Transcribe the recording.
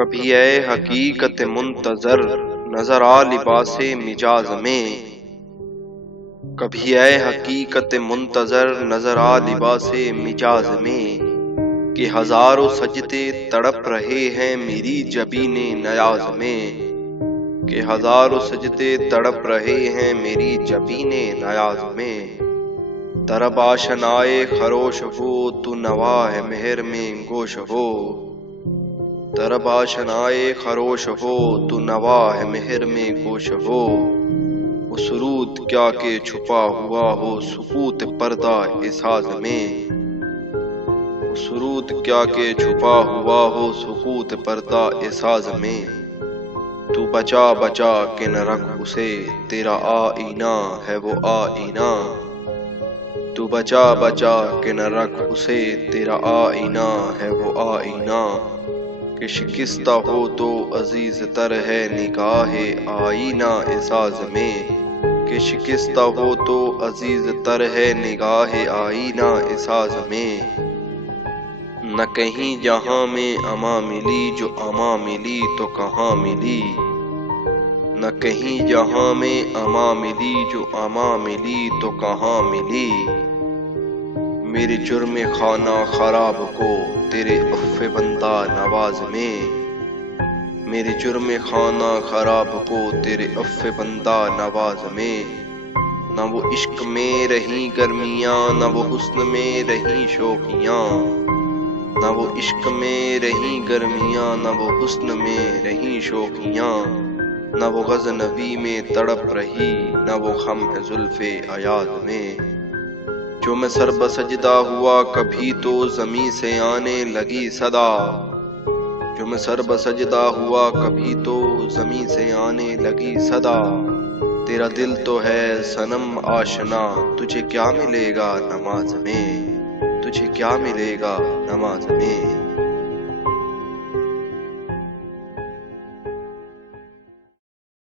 کبھی اے حقیقت منتظر نظر آ لباس مجاز میں، کبھی اے حقیقت منتظر نظر آ لباس مجاز میں، کہ ہزاروں سجدے تڑپ رہے ہیں میری جبین نیاز میں، کہ ہزاروں سجدے تڑپ رہے ہیں میری جبین نیاز میں۔ طرب آشنائے خروش ہو تو نوا ہے مہر میں گوش ہو، طرب آشنائے خروش ہو تو نوا ہے مہر میں گوش ہو۔ وہ سرود کیا کہ چھپا ہوا ہو سکوت پردہ احساس میں، وہ سرود کیا کہ چھپا ہوا ہو سکوت پردہ احساس میں۔ تو بچا بچا کے نہ رکھ اسے تیرا آئینہ ہے وہ آئینہ، تو بچا بچا کے نہ رکھ اسے تیرا آئینہ ہے وہ آئینہ۔ کہ شکستہ ہو تو عزیز تر ہے نگاہ آئینہ اعزاز میں، کہ شکستہ ہو تو عزیز تر ہے نگاہ آئینہ اعزاز میں۔ نہ کہیں جہاں میں اما ملی جو اما ملی تو کہاں ملی، نہ کہیں جہاں میں اما ملی جو اما ملی تو کہاں ملی۔ میرے جرم خانہ خراب کو تیرے عفو بندہ نواز میں، میرے جرم خانہ خراب کو تیرے عفو بندہ نواز میں۔ نہ وہ عشق میں رہیں گرمیاں نہ وہ حسن میں رہیں شوخیاں، نہ وہ عشق میں رہیں گرمیاں نہ وہ حسن میں رہیں شوخیاں۔ نہ وہ غزنوی میں تڑپ رہی نہ وہ خم ہے زلف ایاز میں۔ جو میں سر بسجدہ ہوا کبھی تو زمیں سے آنے لگی صدا، جو میں سر بسجدہ ہوا کبھی تو زمیں سے آنے لگی صدا۔ تیرا دل تو ہے صنم آشنا تجھے کیا ملے گا نماز میں، تجھے کیا ملے گا نماز میں۔